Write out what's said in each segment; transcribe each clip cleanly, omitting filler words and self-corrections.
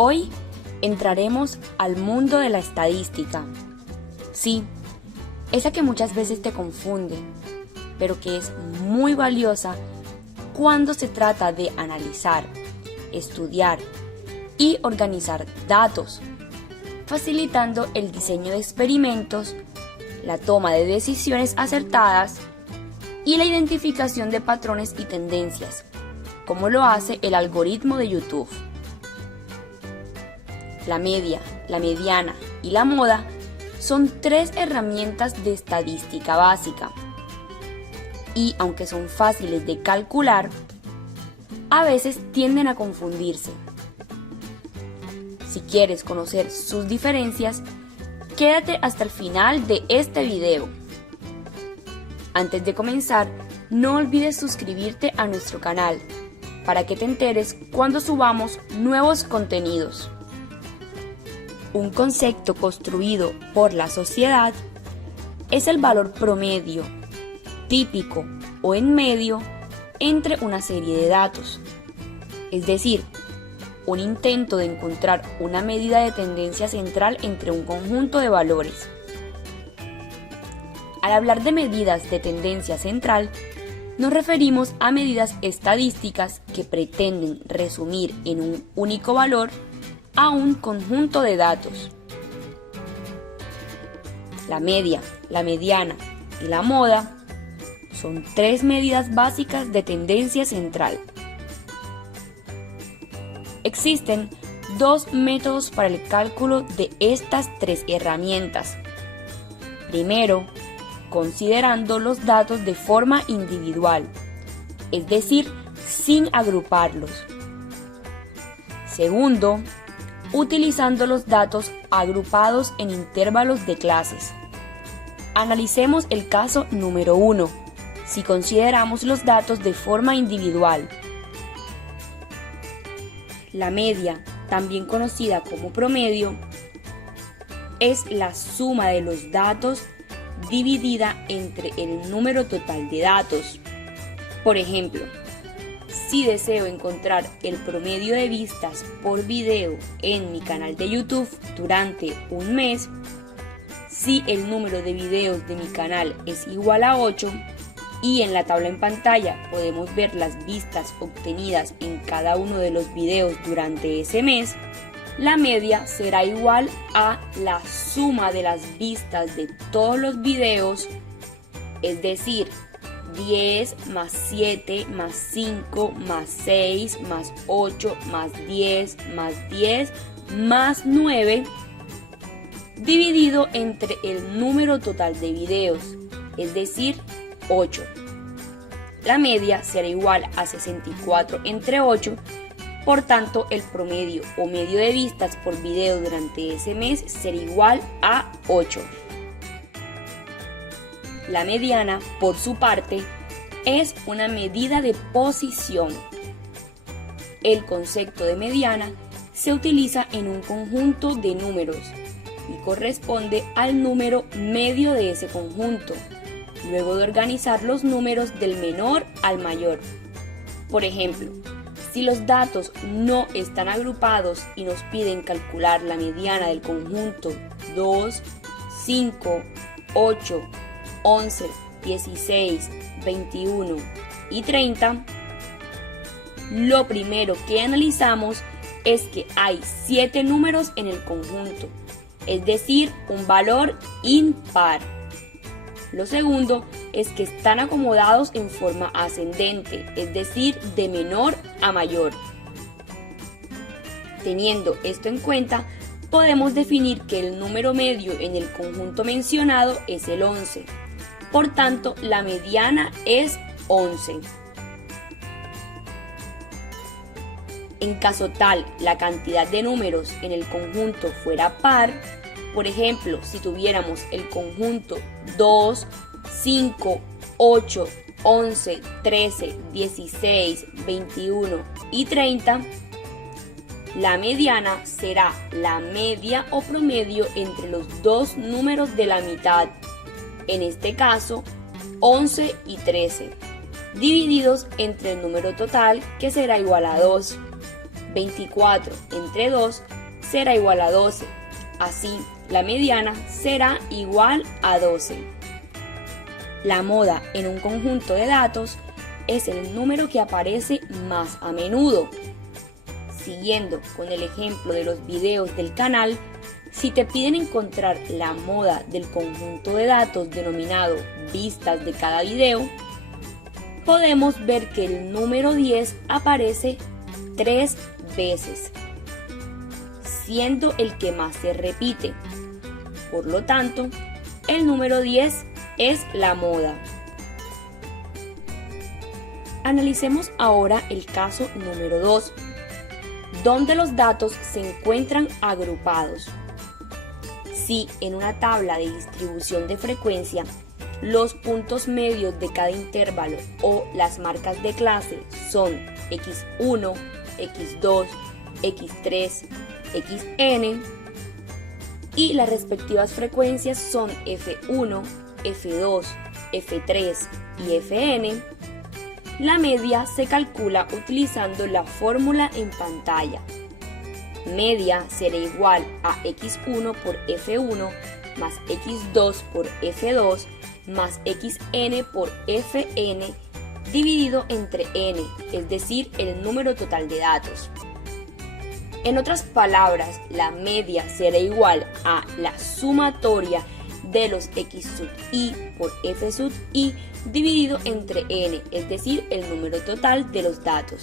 Hoy entraremos al mundo de la estadística. Sí, esa que muchas veces te confunde, pero que es muy valiosa cuando se trata de analizar, estudiar y organizar datos, facilitando el diseño de experimentos, la toma de decisiones acertadas y la identificación de patrones y tendencias, como lo hace el algoritmo de YouTube. La media, la mediana y la moda son tres herramientas de estadística básica. Y aunque son fáciles de calcular, a veces tienden a confundirse. Si quieres conocer sus diferencias, quédate hasta el final de este video. Antes de comenzar, no olvides suscribirte a nuestro canal para que te enteres cuando subamos nuevos contenidos. Un concepto construido por la sociedad es el valor promedio, típico o en medio entre una serie de datos. Es decir, un intento de encontrar una medida de tendencia central entre un conjunto de valores. Al hablar de medidas de tendencia central, nos referimos a medidas estadísticas que pretenden resumir en un único valor a un conjunto de datos. La media, la mediana y la moda son tres medidas básicas de tendencia central. Existen dos métodos para el cálculo de estas tres herramientas. Primero, considerando los datos de forma individual, es decir, sin agruparlos. Segundo, utilizando los datos agrupados en intervalos de clases. Analicemos el caso número 1, si consideramos los datos de forma individual. La media, también conocida como promedio, es la suma de los datos dividida entre el número total de datos. Por ejemplo, si deseo encontrar el promedio de vistas por video en mi canal de YouTube durante un mes, si el número de videos de mi canal es igual a 8 y en la tabla en pantalla podemos ver las vistas obtenidas en cada uno de los videos durante ese mes, la media será igual a la suma de las vistas de todos los videos, es decir, 10 más 7 más 5 más 6 más 8 más 10 más 10 más 9 dividido entre el número total de videos, es decir, 8. La media será igual a 64 entre 8, por tanto el promedio o medio de vistas por video durante ese mes será igual a 8. La mediana, por su parte, es una medida de posición. El concepto de mediana se utiliza en un conjunto de números y corresponde al número medio de ese conjunto, luego de organizar los números del menor al mayor. Por ejemplo, si los datos no están agrupados y nos piden calcular la mediana del conjunto 2, 5, 8, 11, 16, 21 y 30, lo primero que analizamos es que hay 7 números en el conjunto, es decir, un valor impar. Lo segundo es que están acomodados en forma ascendente, es decir, de menor a mayor. Teniendo esto en cuenta, podemos definir que el número medio en el conjunto mencionado es el 11. Por tanto, la mediana es 11. En caso tal la cantidad de números en el conjunto fuera par, por ejemplo, si tuviéramos el conjunto 2, 5, 8, 11, 13, 16, 21 y 30, la mediana será la media o promedio entre los dos números de la mitad, en este caso 11 y 13, divididos entre el número total, que será igual a 2. 24 entre 2 será igual a 12. Así, la mediana será igual a 12. La moda en un conjunto de datos es el número que aparece más a menudo. Siguiendo con el ejemplo de los videos del canal, si te piden encontrar la moda del conjunto de datos denominado vistas de cada video, podemos ver que el número 10 aparece 3 veces, siendo el que más se repite. Por lo tanto, el número 10 es la moda. Analicemos ahora el caso número 2, donde los datos se encuentran agrupados. Si en una tabla de distribución de frecuencia los puntos medios de cada intervalo o las marcas de clase son x1, x2, x3, xn y las respectivas frecuencias son f1, f2, f3 y fn, la media se calcula utilizando la fórmula en pantalla. Media será igual a x1 por f1 más x2 por f2 más xn por fn dividido entre n, es decir, el número total de datos. En otras palabras, la media será igual a la sumatoria de los x sub i por f sub i dividido entre n, es decir, el número total de los datos.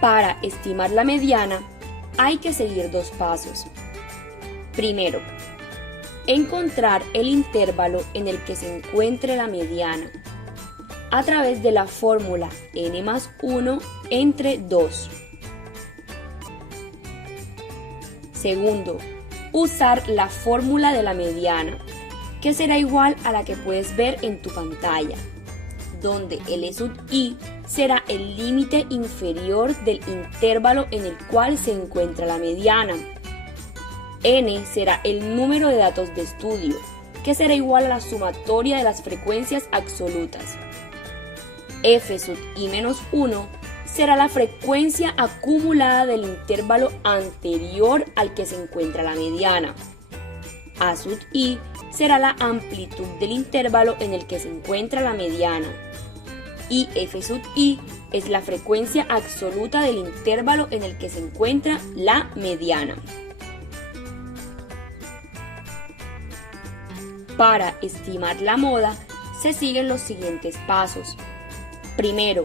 Para estimar la mediana, hay que seguir dos pasos. Primero, encontrar el intervalo en el que se encuentre la mediana a través de la fórmula n más 1 entre 2. Segundo, usar la fórmula de la mediana, que será igual a la que puedes ver en tu pantalla, donde L sub i será el límite inferior del intervalo en el cual se encuentra la mediana. N será el número de datos de estudio, que será igual a la sumatoria de las frecuencias absolutas. F sub i menos 1 será la frecuencia acumulada del intervalo anterior al que se encuentra la mediana. A sub i será la amplitud del intervalo en el que se encuentra la mediana. Y f sub i es la frecuencia absoluta del intervalo en el que se encuentra la mediana. Para estimar la moda, se siguen los siguientes pasos. Primero,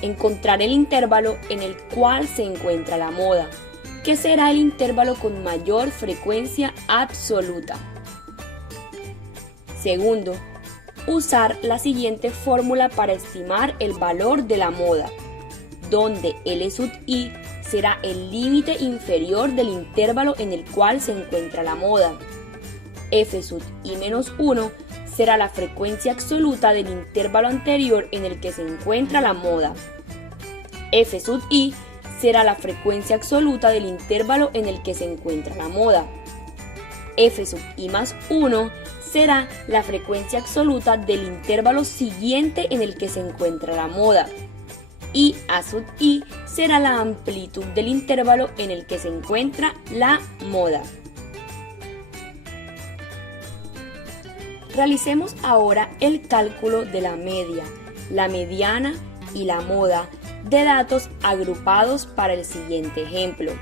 encontrar el intervalo en el cual se encuentra la moda, que será el intervalo con mayor frecuencia absoluta. Segundo, usar la siguiente fórmula para estimar el valor de la moda, donde L sub i será el límite inferior del intervalo en el cual se encuentra la moda. F sub i menos 1 será la frecuencia absoluta del intervalo anterior en el que se encuentra la moda. F sub i será la frecuencia absoluta del intervalo en el que se encuentra la moda. F sub i más 1 será la frecuencia absoluta del intervalo siguiente en el que se encuentra la moda. Y A sub i será la amplitud del intervalo en el que se encuentra la moda. Realicemos ahora el cálculo de la media, la mediana y la moda de datos agrupados para el siguiente ejemplo.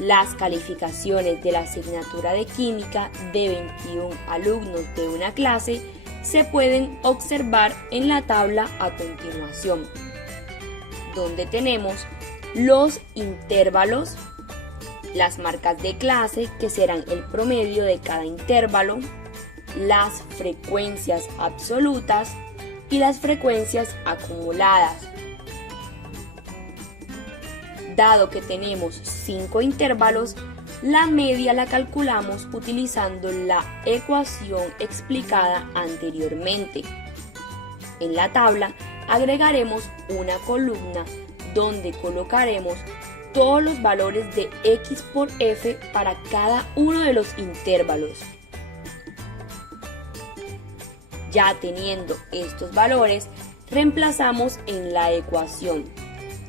Las calificaciones de la asignatura de química de 21 alumnos de una clase se pueden observar en la tabla a continuación, donde tenemos los intervalos, las marcas de clase que serán el promedio de cada intervalo, las frecuencias absolutas y las frecuencias acumuladas. Dado que tenemos 5 intervalos, la media la calculamos utilizando la ecuación explicada anteriormente. En la tabla agregaremos una columna donde colocaremos todos los valores de x por f para cada uno de los intervalos. Ya teniendo estos valores, reemplazamos en la ecuación,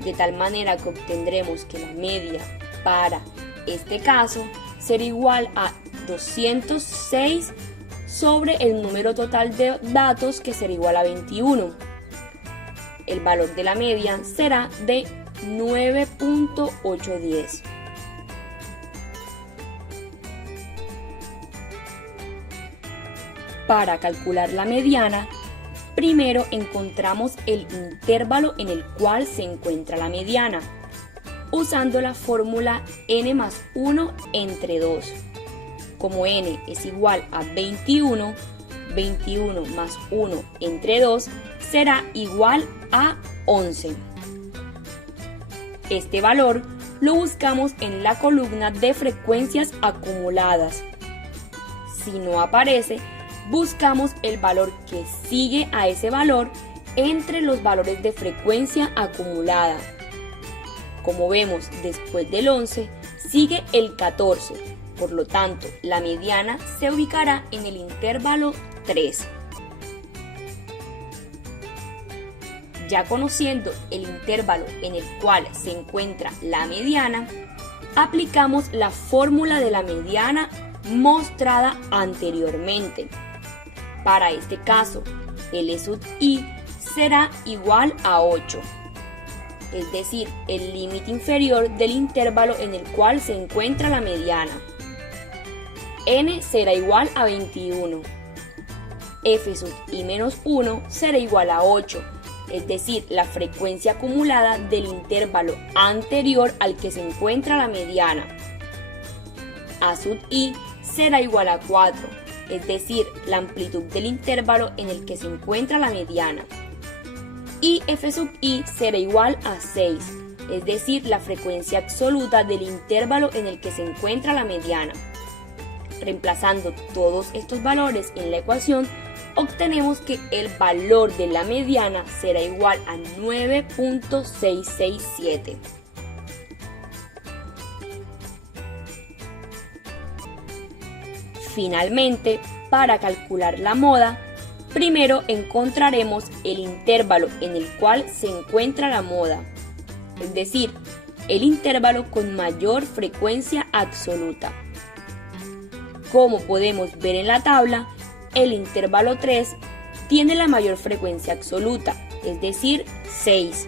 de tal manera que obtendremos que la media para este caso será igual a 206 sobre el número total de datos, que será igual a 21. El valor de la media será de 9.810. Para calcular la mediana, primero encontramos el intervalo en el cual se encuentra la mediana, usando la fórmula n más 1 entre 2. Como n es igual a 21, 21 más 1 entre 2 será igual a 11. Este valor lo buscamos en la columna de frecuencias acumuladas. Si no aparece, buscamos el valor que sigue a ese valor entre los valores de frecuencia acumulada. Como vemos, después del 11 sigue el 14, por lo tanto la mediana se ubicará en el intervalo 3. Ya conociendo el intervalo en el cual se encuentra la mediana, aplicamos la fórmula de la mediana mostrada anteriormente. Para este caso, L sub i será igual a 8, es decir, el límite inferior del intervalo en el cual se encuentra la mediana. N será igual a 21. F sub i menos 1 será igual a 8, es decir, la frecuencia acumulada del intervalo anterior al que se encuentra la mediana. A sub i será igual a 4, es decir, la amplitud del intervalo en el que se encuentra la mediana. Y F sub i será igual a 6, es decir, la frecuencia absoluta del intervalo en el que se encuentra la mediana. Reemplazando todos estos valores en la ecuación, obtenemos que el valor de la mediana será igual a 9.667. Finalmente, para calcular la moda, primero encontraremos el intervalo en el cual se encuentra la moda, es decir, el intervalo con mayor frecuencia absoluta. Como podemos ver en la tabla, el intervalo 3 tiene la mayor frecuencia absoluta, es decir, 6.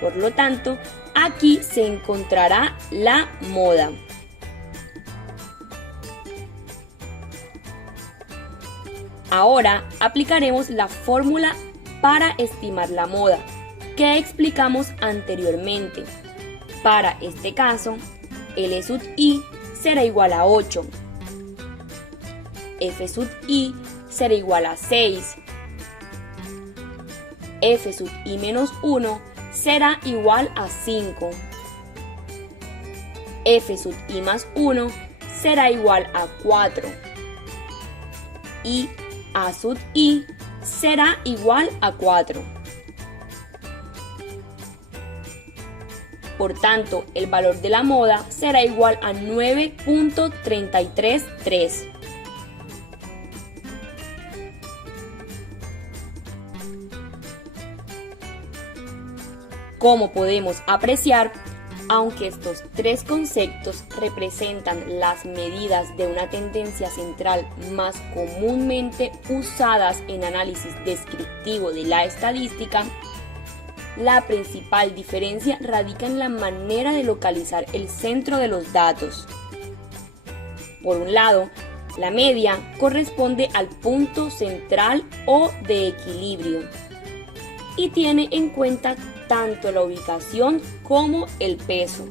Por lo tanto, aquí se encontrará la moda. Ahora aplicaremos la fórmula para estimar la moda, que explicamos anteriormente. Para este caso, L sub i será igual a 8. F sub i será igual a 6. F sub i menos 1 será igual a 5. F sub i más 1 será igual a 4. Y A sub i será igual a 4. Por tanto, el valor de la moda será igual a 9.333. Como podemos apreciar, aunque estos tres conceptos representan las medidas de una tendencia central más comúnmente usadas en análisis descriptivo de la estadística, la principal diferencia radica en la manera de localizar el centro de los datos. Por un lado, la media corresponde al punto central o de equilibrio y tiene en cuenta tanto la ubicación como el peso.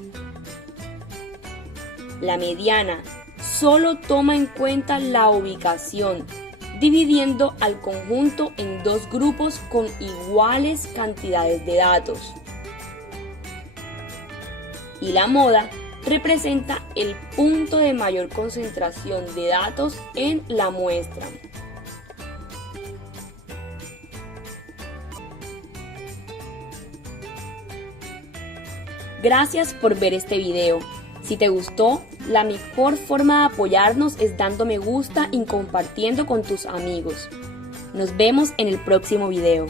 La mediana solo toma en cuenta la ubicación, dividiendo al conjunto en dos grupos con iguales cantidades de datos. Y la moda representa el punto de mayor concentración de datos en la muestra. Gracias por ver este video. Si te gustó, la mejor forma de apoyarnos es dando me gusta y compartiendo con tus amigos. Nos vemos en el próximo video.